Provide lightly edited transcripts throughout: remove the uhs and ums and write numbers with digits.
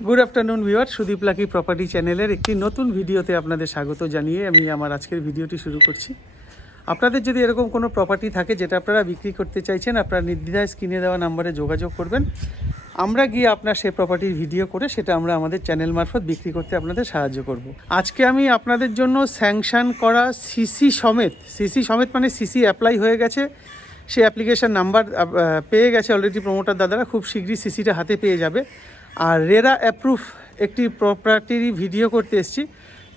Good afternoon viewer, Sudip lucky property চ্যানেলের একটি নতুন ভিডিওতে আপনাদের স্বাগত জানিয়ে আমি আমার আজকের ভিডিওটি শুরু করছি। আপনাদের যদি এরকম কোনো প্রপার্টি থাকে যেটা আপনারা বিক্রি করতে চাইছেন, আপনারা নির্দ্বিধায় স্ক্রিনে দেওয়া নাম্বারে যোগাযোগ করবেন। আমরা গিয়ে আপনার সেই প্রপার্টির ভিডিও করে সেটা আমরা আমাদের চ্যানেল মারফত বিক্রি করতে আপনাদের সাহায্য করব। আজকে আমি আপনাদের জন্য স্যাংশন করা সিসি সমেত মানে সিসি অ্যাপ্লাই হয়ে গেছে, সে অ্যাপ্লিকেশন নাম্বার পেয়ে গেছে অলরেডি প্রমোটার দাদারা, খুব শীঘ্রই সিসিটা হাতে পেয়ে যাবে। আর রেরা অ্যাপ্রুভ একটি প্রপার্টিরই ভিডিও করতে এসেছি।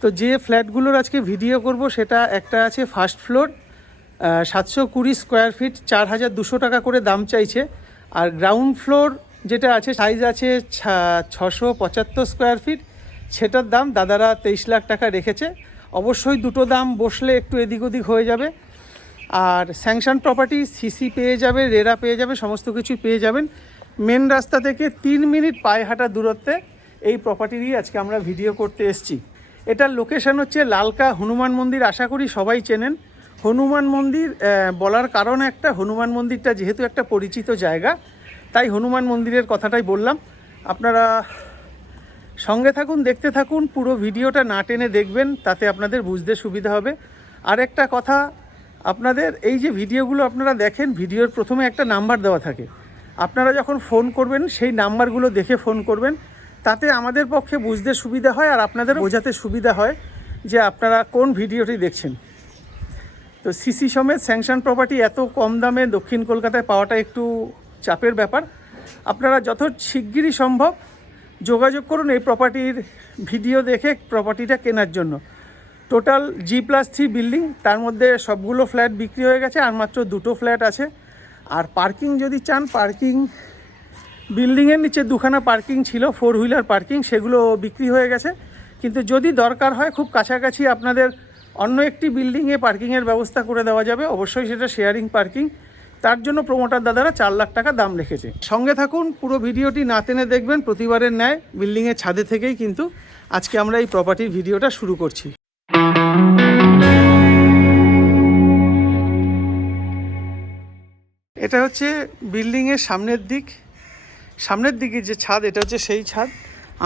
তো যে ফ্ল্যাটগুলোর আজকে ভিডিও করব সেটা একটা আছে ফার্স্ট ফ্লোর, 720 স্কোয়ার ফিট, 4,200 টাকা করে দাম চাইছে। আর গ্রাউন্ড ফ্লোর যেটা আছে সাইজ আছে 675 স্কোয়ার ফিট, সেটার দাম দাদারা 23 লাখ টাকা রেখেছে। অবশ্যই দুটো দাম বসলে একটু এদিক ওদিক হয়ে যাবে। আর স্যাংশন প্রপার্টি সিসি পেয়ে যাবে, রেরা পেয়ে যাবে, সমস্ত কিছুই পেয়ে যাবেন। মেন রাস্তা থেকে 3 মিনিট পায়ে হাঁটা দূরত্বে এই প্রপার্টিরই আজকে আমরা ভিডিও করতে এসেছি। এটার লোকেশন হচ্ছে লালকা হনুমান মন্দির, আশা করি সবাই চেনেন। হনুমান মন্দির বলার কারণ একটা, হনুমান মন্দিরটা যেহেতু একটা পরিচিত জায়গা, তাই হনুমান মন্দিরের কথাটাই বললাম। আপনারা সঙ্গে থাকুন, দেখতে থাকুন, পুরো ভিডিওটা না টেনে দেখবেন, তাতে আপনাদের বুঝতে সুবিধা হবে। আর একটা কথা, আপনাদের এই যে ভিডিওগুলো আপনারা দেখেন, ভিডিওর প্রথমে একটা নাম্বার দেওয়া থাকে, আপনারা যখন ফোন করবেন সেই নাম্বারগুলো দেখে ফোন করবেন, তাতে আমাদের পক্ষে বুঝতে সুবিধা হয় আর আপনাদের বোঝাতে সুবিধা হয় যে আপনারা কোন ভিডিওটি দেখছেন। তো সিসি সমেত স্যাংশন প্রপার্টি এত কম দামে দক্ষিণ কলকাতায় পাওয়াটা একটু চাপের ব্যাপার। আপনারা যত শিগগিরই সম্ভব যোগাযোগ করুন এই প্রপার্টির ভিডিও দেখে প্রপার্টিটা কেনার জন্য। টোটাল G+3 বিল্ডিং, তার মধ্যে সবগুলো ফ্ল্যাট বিক্রি হয়ে গেছে, আর মাত্র 2টো ফ্ল্যাট আছে। আর পার্কিং যদি চান, পার্কিং বিল্ডিংয়ের নিচে 2খানা পার্কিং ছিল, 4 হুইলার পার্কিং, সেগুলো বিক্রি হয়ে গেছে। কিন্তু যদি দরকার হয় খুব কাছাকাছি আপনাদের অন্য একটি বিল্ডিংয়ে পার্কিংয়ের ব্যবস্থা করে দেওয়া যাবে, অবশ্যই সেটা শেয়ারিং পার্কিং। তার জন্য প্রমোটার দাদারা 4 লাখ টাকা দাম রেখেছে। সঙ্গে থাকুন, পুরো ভিডিওটি না টেনে দেখবেন। প্রতিবারের ন্যায় বিল্ডিংয়ের ছাদে থেকেই কিন্তু আজকে আমরা এই প্রপার্টির ভিডিওটা শুরু করছি। এটা হচ্ছে বিল্ডিংয়ের সামনের দিকে যে ছাদ, এটা হচ্ছে সেই ছাদ।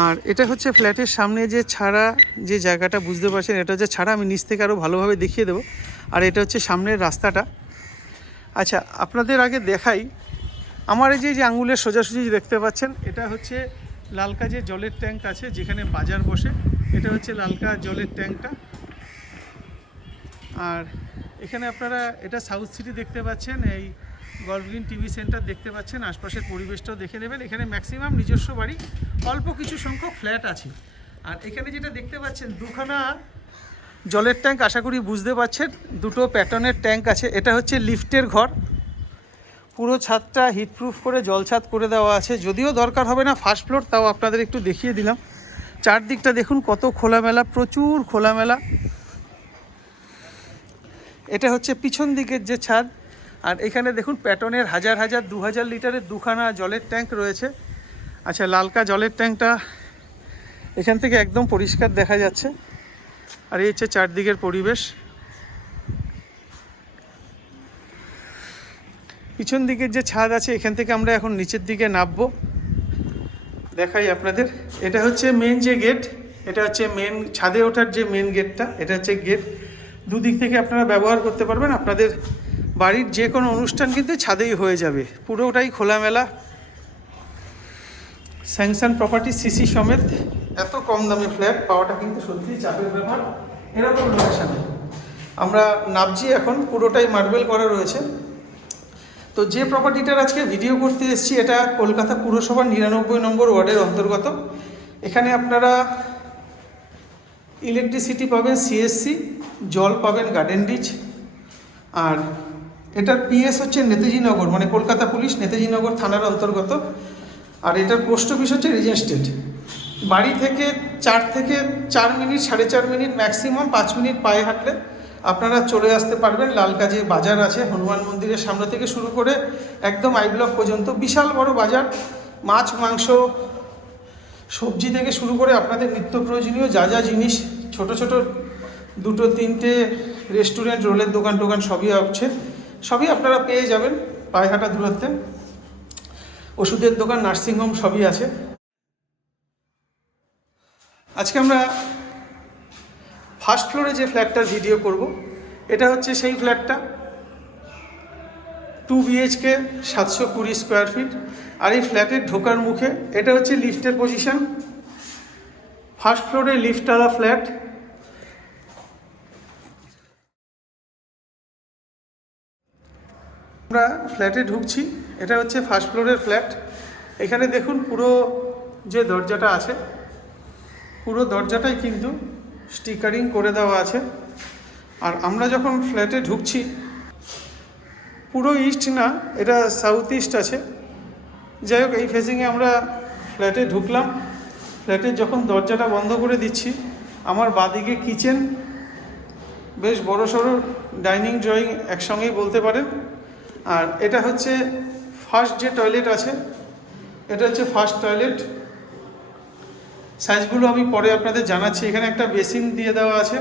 আর এটা হচ্ছে ফ্ল্যাটের সামনে যে ছাড়া যে জায়গাটা বুঝতে পারছেন, এটা হচ্ছে ছাড়া, আমি নিচ থেকে আরও ভালোভাবে দেখিয়ে দেবো। আর এটা হচ্ছে সামনের রাস্তাটা। আচ্ছা, আপনাদের আগে দেখাই, আমার এই যে আঙুলের সোজাসুজি দেখতে পাচ্ছেন, এটা হচ্ছে লালকা যে জলের ট্যাঙ্ক আছে যেখানে বাজার বসে, এটা হচ্ছে লালকা জলের ট্যাঙ্কটা। আর এখানে আপনারা এটা সাউথ সিটি দেখতে পাচ্ছেন, এই গল্ফ গ্রিন টিভি সেন্টার দেখতে পাচ্ছেন, আশপাশের পরিবেশটাও দেখে নেবেন। এখানে ম্যাক্সিমাম নিজস্ব বাড়ি, অল্প কিছু সংখ্যক ফ্ল্যাট আছে। আর এখানে যেটা দেখতে পাচ্ছেন 2খানা জলের ট্যাঙ্ক, আশা করি বুঝতে পারছেন, 2টো প্যাটার্নের ট্যাঙ্ক আছে। এটা হচ্ছে লিফটের ঘর, পুরো ছাদটা হিটপ্রুফ করে জল ছাদ করে দেওয়া আছে। যদিও দরকার হবে না ফার্স্ট ফ্লোর, তাও আপনাদের একটু দেখিয়ে দিলাম। চারদিকটা দেখুন কত খোলামেলা, প্রচুর খোলামেলা। এটা হচ্ছে পিছন দিকের যে ছাদ। আর এখানে দেখুন প্যাটনের 1000 লিটারের 2খানা জলের ট্যাঙ্ক রয়েছে। আচ্ছা, লালকা জলের ট্যাঙ্কটা এখান থেকে একদম পরিষ্কার দেখা যাচ্ছে। আর এই হচ্ছে চারদিকের পরিবেশ। পিছন দিকের যে ছাদ আছে, এখান থেকে আমরা এখন নিচের দিকে নামবো, দেখাই আপনাদের। এটা হচ্ছে মেন যে গেট, এটা হচ্ছে মেন ছাদে ওঠার যে মেন গেটটা, এটা হচ্ছে গেট। দুদিক থেকে আপনারা ব্যবহার করতে পারবেন। আপনাদের বাড়ির যে কোনো অনুষ্ঠান কিন্তু ছাদেই হয়ে যাবে, পুরোটাই খোলামেলা। স্যাংশন প্রপার্টি সিসি সমেত এত কম দামে ফ্ল্যাট পাওয়াটা কিন্তু সত্যিই চাপের ব্যাপার। এরকম লোকেশানে আমরা নামছি এখন, পুরোটাই মার্বেল করা রয়েছে। তো যে প্রপার্টিটার আজকে ভিডিও করতে এসেছি, এটা কলকাতা পুরসভার 99 নম্বর ওয়ার্ডের অন্তর্গত। এখানে আপনারা ইলেকট্রিসিটি পাবেন সিএসসি, জল পাবেন গার্ডেন রিচ। আর এটার পিএস হচ্ছে নেতাজিনগর, মানে কলকাতা পুলিশ নেতাজিনগর থানার অন্তর্গত। আর এটার পোস্ট অফিস হচ্ছে রিজেন্ট স্ট্রিট। বাড়ি থেকে 4 থেকে 4 মিনিট, 4.5 মিনিট, ম্যাক্সিমাম 5 মিনিট পায়ে হাঁটলে আপনারা চলে আসতে পারবেন। লালকা যে বাজার আছে হনুমান মন্দিরের সামনে থেকে শুরু করে একদম আই ব্লক পর্যন্ত বিশাল বড় বাজার। মাছ, মাংস, সবজি থেকে শুরু করে আপনাদের নিত্য প্রয়োজনীয় যা যা জিনিস, ছোট ছোট 2-3টে রেস্টুরেন্ট, রোলের দোকান সবই আছে, সবই আপনারা পেয়ে যাবেন পায়ে হাঁটা দূরত্বে। ওষুধের দোকান, নার্সিংহোম সবই আছে। আজকে আমরা ফার্স্ট ফ্লোরে যে ফ্ল্যাটটার ভিডিও করব, এটা হচ্ছে সেই ফ্ল্যাটটা 2 BHK 720 স্কোয়ার ফিট। আর এই ফ্ল্যাটের ঢোকার মুখে এটা হচ্ছে লিফটের পজিশন। ফার্স্ট ফ্লোরে লিফটওয়ালা ফ্ল্যাট। আমরা ফ্ল্যাটে ঢুকছি, এটা হচ্ছে ফার্স্ট ফ্লোরের ফ্ল্যাট। এখানে দেখুন পুরো যে দরজাটা আছে, পুরো দরজাটাই কিন্তু স্টিকারিং করে দেওয়া আছে। আর আমরা যখন ফ্ল্যাটে ঢুকছি, পুরো ইস্ট না, এটা সাউথ ইস্ট আছে। যাই হোক, এই ফেসিংয়ে আমরা ফ্ল্যাটে ঢুকলাম। ফ্ল্যাটের যখন দরজাটা বন্ধ করে দিচ্ছি, আমার বাঁদিকে কিচেন, বেশ বড় সড়ো ডাইনিং ড্রয়িং একসঙ্গেই বলতে পারেন। আর এটা হচ্ছে ফার্স্ট যে টয়লেট আছে, এটা হচ্ছে ফার্স্ট টয়লেট। সাইজগুলো আমি পরে আপনাদের জানাচ্ছি। এখানে একটা বেসিন দিয়ে দেওয়া আছে।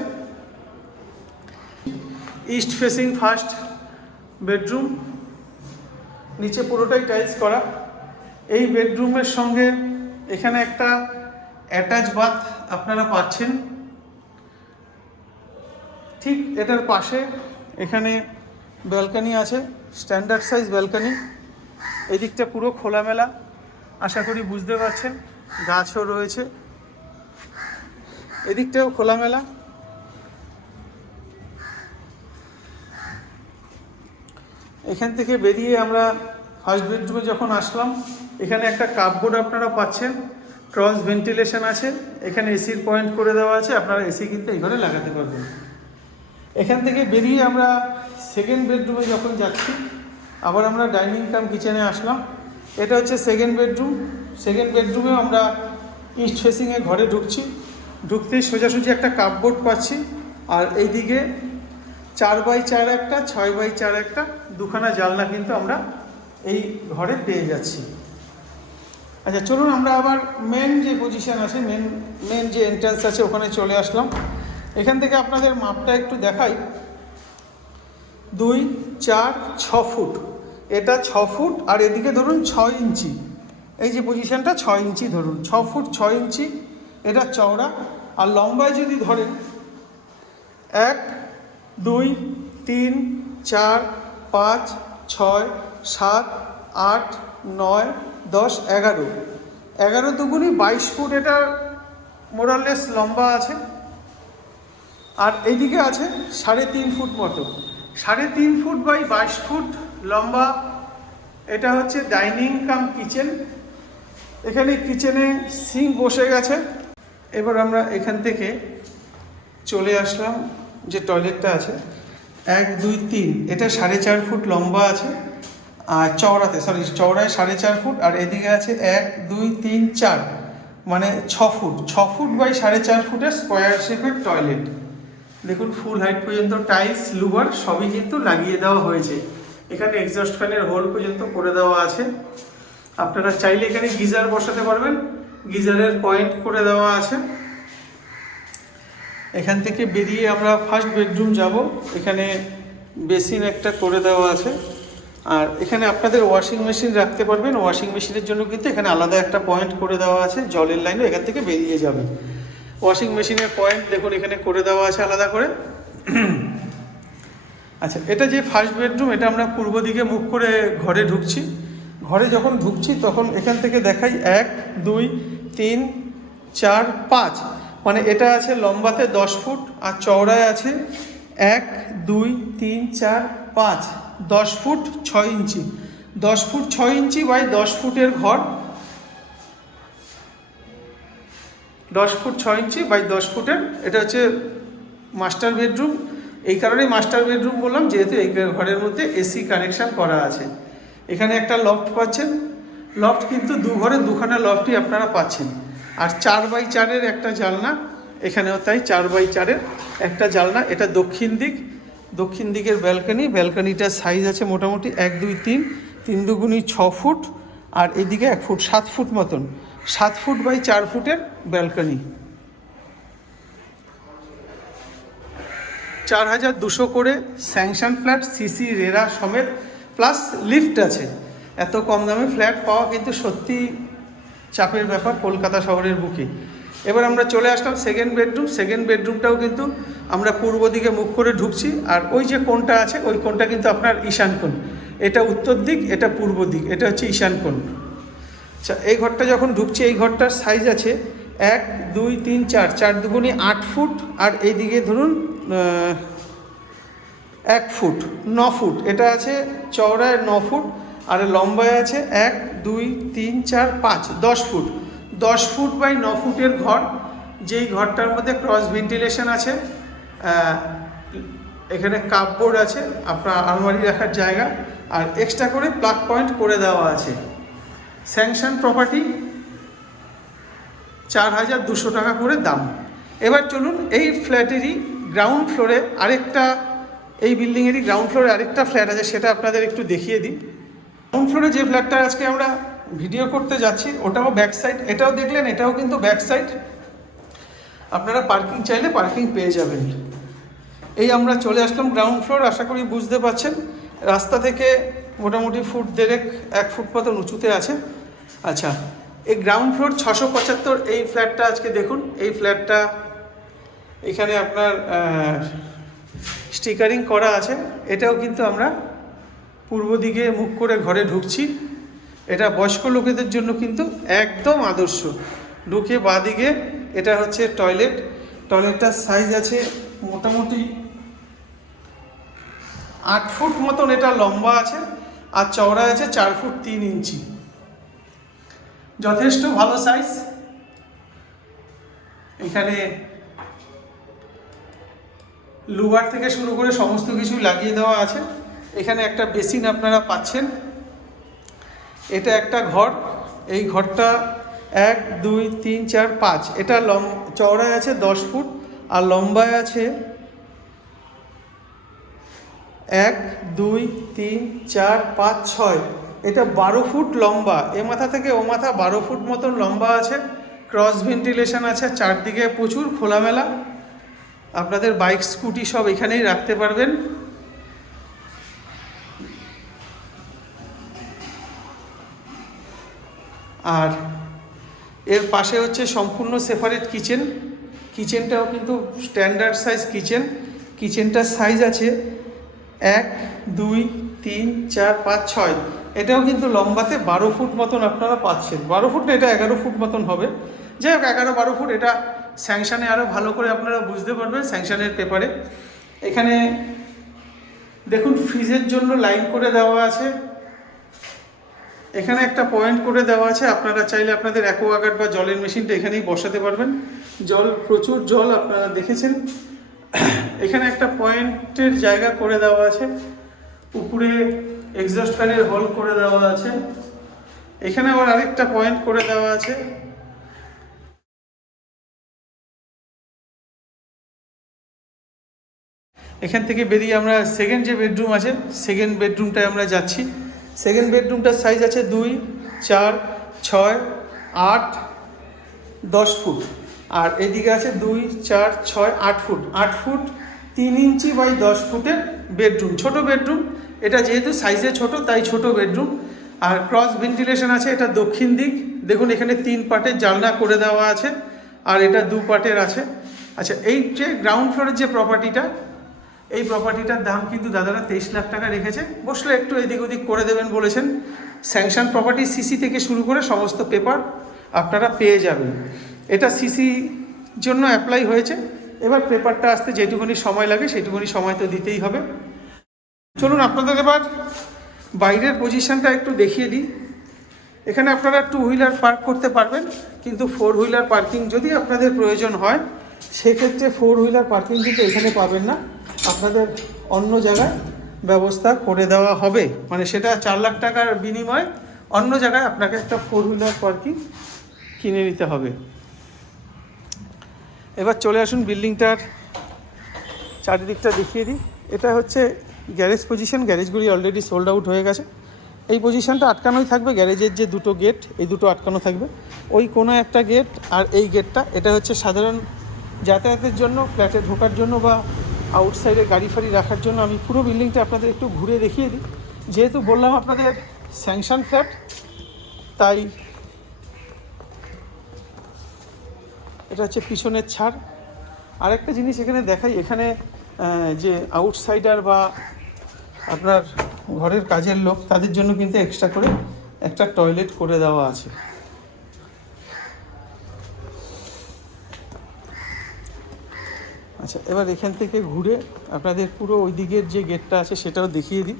ইস্ট ফেসিং ফার্স্ট বেডরুম, নিচে পুরোটাই টাইলস করা। এই বেডরুমের সঙ্গে এখানে একটা অ্যাটাচ বাথ আপনারা পাচ্ছেন। ঠিক এটার পাশে এখানে ব্যালকনি আছে, স্ট্যান্ডার্ড সাইজ ব্যালকনি। এই দিকটা পুরো খোলামেলা, আশা করি বুঝতে পারছেন। গাছও রয়েছে, এদিকটাও খোলামেলা। এখান থেকে বেরিয়ে আমরা ফার্স্ট বেডরুমে যখন আসলাম, এখানে একটা কাপবোর্ড আপনারা পাচ্ছেন, ক্রস ভেন্টিলেশন আছে। এখানে এসির পয়েন্ট করে দেওয়া আছে, আপনারা এসি কিন্তু এই ঘরে লাগাতে পারবেন। এখান থেকে বেরিয়ে আমরা সেকেন্ড বেডরুমে যখন যাচ্ছি, আবার আমরা ডাইনিং কাম কিচেনে আসলাম। এটা হচ্ছে সেকেন্ড বেডরুম। সেকেন্ড বেডরুমেও আমরা ইস্ট ফেসিংয়ে ঘরে ঢুকছি। ঢুকতেই সোজাসুজি একটা কাপবোর্ড পাচ্ছি। আর এইদিকে 4x4 একটা, 6x4 একটা, দুখানা জানলা কিন্তু আমরা এই ঘরে পেয়ে যাচ্ছি। আচ্ছা, চলুন আমরা আবার মেন যে পজিশন আছে, মেন যে এন্ট্রান্স আছে, ওখানে চলে আসলাম। এখান থেকে আপনাদের মাপটা একটু দেখাই। 2, 4, 6 ফুট। এটা 6 ফুট, আর এদিকে ধরুন 6 ইঞ্চি। এই যে পজিশনটা 6 ইঞ্চি ধরুন, 6 ফুট 6 ইঞ্চি এটা চওড়া। আর লম্বায় যদি ধরেন 1, 2, 3, 4, 5, 6, 7, 8, 9, 10, 11, 11 দুগুণি 22 ফুট এটা মোরাললেস লম্বা আছে। আর এইদিকে আছে 3.5 ফুট মতো, 3.5 ফুট বাই 22 ফুট লম্বা। এটা হচ্ছে ডাইনিং কাম কিচেন। এখানে কিচেনে সিঙ্ক বসে গেছে। এবার আমরা এখান থেকে চলে আসলাম যে টয়লেটটা আছে, 1, 2, 3, এটা 4.5 ফুট লম্বা আছে। আর চওড়ায় 4.5 ফুট। আর এদিকে আছে 1, 2, 3, 4, মানে 6 ফুট। 6 ফুট বাই 4.5 ফুটের স্কোয়ার শেপের টয়লেট। দেখুন ফুল হাইট পর্যন্ত টাইলস, লুবার সবই কিন্তু লাগিয়ে দেওয়া হয়েছে। এখানে এক্সস্ট ফ্যানের হোল পর্যন্ত করে দেওয়া আছে। আপনারা চাইলে এখানে গিজার বসাতে পারবেন, গিজারের পয়েন্ট করে দেওয়া আছে। এখান থেকে বেরিয়ে আমরা ফার্স্ট বেডরুম যাব। এখানে বেসিন একটা করে দেওয়া আছে। আর এখানে আপনাদের ওয়াশিং মেশিন রাখতে পারবেন। ওয়াশিং মেশিনের জন্য কিন্তু এখানে আলাদা একটা পয়েন্ট করে দেওয়া আছে, জলের লাইনও এখান থেকে বেরিয়ে যাবে। ওয়াশিং মেশিনের পয়েন্ট দেখুন এখানে করে দেওয়া আছে আলাদা করে। আচ্ছা, এটা যে ফার্স্ট বেডরুম, এটা আমরা পূর্ব দিকে মুখ করে ঘরে ঢুকছি। ঘরে যখন ঢুকছি তখন এখান থেকে দেখাই 1, 2, 3, 4, 5, মানে এটা আছে লম্বাতে 10 ফুট আর চওড়ায় আছে 1, 2, 3, 4, 5, 10 foot 6 inch. 10 foot 6 inch by 10 ফুটের ঘর। 10 ফুট 6 ইঞ্চি বাই 10 ফুটের এটা হচ্ছে মাস্টার বেডরুম। এই কারণেই মাস্টার বেডরুম বললাম, যেহেতু এই ঘরের মধ্যে এসি কানেকশান করা আছে। এখানে একটা লফট পাচ্ছেন। লফট কিন্তু দু ঘরে দুখানা লফটই আপনারা পাচ্ছেন। আর 4x4 একটা জানলা, এখানেও তাই 4x4 একটা জানলা। এটা দক্ষিণ দিক, দক্ষিণ দিকের ব্যালকনি। ব্যালকনিটার সাইজ আছে মোটামুটি 1, 2, 3, 3 দুগুণি 6 ফুট। আর এদিকে 1 ফুট, 7 ফুট মতন, 7 ফুট বাই 4 ফুটের ব্যালকনি। 4,200 করে স্যাংশন ফ্ল্যাট, সিসি রেরা সমেত, প্লাস লিফট আছে। এত কম দামে ফ্ল্যাট পাওয়া কিন্তু সত্যি চাপের ব্যাপার কলকাতা শহরের বুকে। এবার আমরা চলে আসলাম সেকেন্ড বেডরুম। সেকেন্ড বেডরুমটাও কিন্তু আমরা পূর্ব দিকে মুখ করে ঢুকছি, আর ওই যে কোণটা আছে ওই কোণটা কিন্তু আপনার ঈশান কোণ। এটা উত্তর দিক, এটা পূর্ব দিক, এটা হচ্ছে ঈশান কোণ। আচ্ছা, এই ঘরটা যখন ঢুকছি, এই ঘরটার সাইজ আছে 1 2 3 4, 4 দুগুণি 8 ফুট, আর এইদিকে ধরুন 1 ফুট, 9 ফুট। এটা আছে চওড়ায় 9 ফুট, আর লম্বায় আছে 1 2 3 4 5, 10 ফুট। 10 ফুট বাই 9 ফুটের ঘর, যেই ঘরটার মধ্যে ক্রস ভেন্টিলেশন আছে, এখানে কাপবোর্ড আছে, আপনার আলমারি রাখার জায়গা, আর এক্সট্রা করে প্লাগ পয়েন্ট করে দেওয়া আছে। স্যাংশন প্রপার্টি 4,200 টাকা করে দাম। এবার চলুন এই ফ্ল্যাটেরই গ্রাউন্ড ফ্লোরে আরেকটা, এই বিল্ডিংয়েরই গ্রাউন্ড ফ্লোরে আরেকটা ফ্ল্যাট আছে, সেটা আপনাদের একটু দেখিয়ে দিই। গ্রাউন্ড ফ্লোরে যে ফ্ল্যাটটা আজকে আমরা ভিডিও করতে যাচ্ছি ওটাও ব্যাক সাইড, এটাও দেখলেন, এটাও কিন্তু ব্যাক সাইড। আপনারা পার্কিং চাইলে পার্কিং পেয়ে যাবেন। এই আমরা চলে আসলাম গ্রাউন্ড ফ্লোর। আশা করি বুঝতে পারছেন, রাস্তা থেকে মোটামুটি ফুট 1.5 ফুট মতন উঁচুতে আছে। আচ্ছা, এই গ্রাউন্ড ফ্লোর 675 এই ফ্ল্যাটটা আজকে দেখুন। এই ফ্ল্যাটটা এখানে আপনার স্টিকারিং করা আছে। এটাও কিন্তু আমরা পূর্ব দিকে মুখ করে ঘরে ঢুকছি। এটা বয়স্ক লোকেদের জন্য কিন্তু একদম আদর্শ। ঢুকে বাঁদিকে এটা হচ্ছে টয়লেট। টয়লেটটার সাইজ আছে মোটামুটি 8 ফুট মতন, এটা লম্বা আছে, আর চওড়া আছে 4 ফুট 3 ইঞ্চি। যথেষ্ট ভালো সাইজ। এখানে লুবার থেকে শুরু করে সমস্ত কিছু লাগিয়ে দেওয়া আছে। এখানে একটা বেসিন আপনারা পাচ্ছেন। এটা একটা ঘর। এই ঘরটা 1 2 3 4 5, এটা চওড়ায় আছে 10 ফুট, আর লম্বায় আছে 1 2 3 4 5 6, এটা 12 ফুট লম্বা। এ মাথা থেকে ও মাথা 12 ফুট মতন লম্বা আছে। ক্রস ভেন্টিলেশন আছে, চারদিকে প্রচুর খোলামেলা। আপনাদের বাইক স্কুটি সব এখানেই রাখতে পারবেন। আর এর পাশে হচ্ছে সম্পূর্ণ সেপারেট কিচেন। কিচেনটাও কিন্তু স্ট্যান্ডার্ড সাইজ কিচেন। কিচেনটার সাইজ আছে 1 2 3 4 5 6, এটাও কিন্তু লম্বাতে 12 ফুট মতন আপনারা পাচ্ছেন। 12 ফুট না, এটা 11 ফুট মতন হবে। যাই হোক, 11-12 ফুট। এটা স্যাংশনে আরও ভালো করে আপনারা বুঝতে পারবেন, স্যাংশনের পেপারে। এখানে দেখুন ফ্রিজের জন্য লাইন করে দেওয়া আছে। এখানে একটা পয়েন্ট করে দেওয়া আছে, আপনারা চাইলে আপনাদের অ্যাকোয়াগার্ড বা জলের মেশিনটা এখানেই বসাতে পারবেন। জল, প্রচুর জল আপনারা দেখেছেন। এখানে একটা পয়েন্টের জায়গা করে দেওয়া আছে। উপরে এক্সস্ট ফ্যানের হোল করে দেওয়া আছে। এখানে আবার আরেকটা পয়েন্ট করে দেওয়া আছে। এখান থেকে বেরিয়ে আমরা সেকেন্ড যে বেডরুম আছে, সেকেন্ড বেডরুমটায় আমরা যাচ্ছি। সেকেন্ড বেডরুমটার সাইজ আছে 2 4 6 8 10 ফুট, আর এদিকে আছে 2 4 6 8 ফুট। 8 ফুট 3 ইঞ্চি বাই 10 ফুটের বেডরুম, ছোট বেডরুম। এটা যেহেতু সাইজে ছোট তাই ছোট বেডরুম। আর ক্রস ভেন্টিলেশন আছে। এটা দক্ষিণ দিক। দেখুন এখানে 3 পার্টের জানলা করে দেওয়া আছে, আর এটা 2 পার্টের আছে। আচ্ছা, এই যে গ্রাউন্ড ফ্লোরের যে প্রপার্টিটা, এই প্রপার্টিটার দাম কিন্তু দাদারা 23 লাখ টাকা রেখেছে। বসলে একটু এদিক ওদিক করে দেবেন বলেছেন। স্যাংশন প্রপার্টি সিসি থেকে শুরু করে সমস্ত পেপার আপনারা পেয়ে যাবেন। এটা সিসি জন্য অ্যাপ্লাই হয়েছে। এবার পেপারটা আসতে যেটুকুনি সময় লাগে সেটুকুনি সময় তো দিতেই হবে। চলুন আপনাদের এবার বাইরের পজিশনটা একটু দেখিয়ে দিই। এখানে আপনারা 2 হুইলার পার্ক করতে পারবেন, কিন্তু 4 হুইলার পার্কিং যদি আপনাদের প্রয়োজন হয় সেক্ষেত্রে 4 হুইলার পার্কিং কিন্তু এখানে পাবেন না, আপনাদের অন্য জায়গায় ব্যবস্থা করে দেওয়া হবে। মানে সেটা 4 লাখ টাকার বিনিময়ে অন্য জায়গায় আপনাকে একটা 4 হুইলার পার্কিং কিনে নিতে হবে। এবার চলে আসুন বিল্ডিংটার চারিদিকটা দেখিয়ে দিই। এটা হচ্ছে গ্যারেজ পজিশন। গ্যারেজগুলি অলরেডি সোল্ড আউট হয়ে গেছে। এই পজিশনটা আটকানোই থাকবে। গ্যারেজের যে 2টো গেট, এই 2টো আটকানো থাকবে। ওই কোনো একটা গেট আর এই গেটটা, এটা হচ্ছে সাধারণ যাতায়াতের জন্য, ফ্ল্যাটে ঢোকার জন্য বা আউটসাইডে গাড়ি ফাড়ি রাখার জন্য। আমি পুরো বিল্ডিংটা আপনাদের একটু ঘুরে দেখিয়ে দিই। যেহেতু বললাম আপনাদের স্যাংশন ফ্ল্যাট, তাই এটা হচ্ছে পিছনের ছাড়। আরেকটা জিনিস এখানে দেখাই, এখানে যে আউটসাইডার বা আপনার ঘরের কাজের লোক তাদের জন্য কিন্তু এক্সট্রা করে একটা টয়লেট করে দেওয়া আছে। আচ্ছা, এবার এখান থেকে ঘুরে আপনাদের পুরো ওই দিকের যে গেটটা আছে সেটাও দেখিয়ে দিই।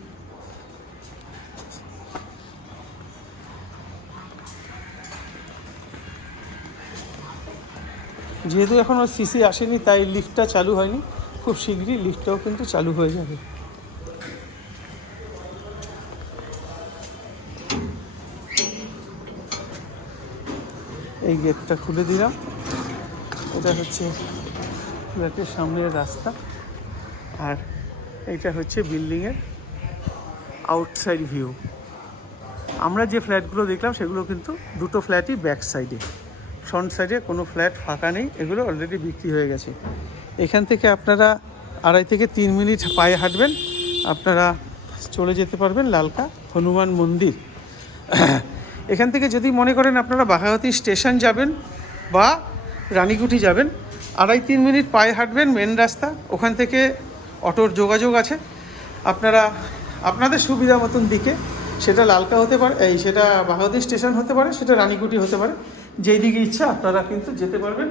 যেহেতু এখনও সিসি আসেনি তাই লিফটটা চালু হয়নি, খুব শীঘ্রই লিফটটাও কিন্তু চালু হয়ে যাবে। এই গেটটা খুলে দিলাম। এটা হচ্ছে ফ্ল্যাটের সামনের রাস্তা, আর এইটা হচ্ছে বিল্ডিংয়ের আউটসাইড ভিউ। আমরা যে ফ্ল্যাটগুলো দেখলাম সেগুলো কিন্তু দুটো ফ্ল্যাটই ব্যাক সাইডে, ফ্রন্ট সাইডে কোনো ফ্ল্যাট ফাঁকা নেই, এগুলো অলরেডি বিক্রি হয়ে গেছে। এখান থেকে আপনারা 2.5 থেকে 3 মিনিট পায়ে হাঁটবেন, আপনারা চলে যেতে পারবেন লালকা হনুমান মন্দির। এখান থেকে যদি মনে করেন আপনারা বাঘাযতীন স্টেশন যাবেন বা রানীকুঠি যাবেন, 2.5-3 মিনিট পায়ে হাঁটবেন, মেন রাস্তা, ওখান থেকে অটোর যোগাযোগ আছে। আপনারা আপনাদের সুবিধা মতন দিকে, সেটা লালকা হতে পারে, সেটা বাঘাযতীন স্টেশন হতে পারে, সেটা রানীকুঠি হতে পারে, যেই দিকে ইচ্ছা আপনারা কিন্তু যেতে পারবেন।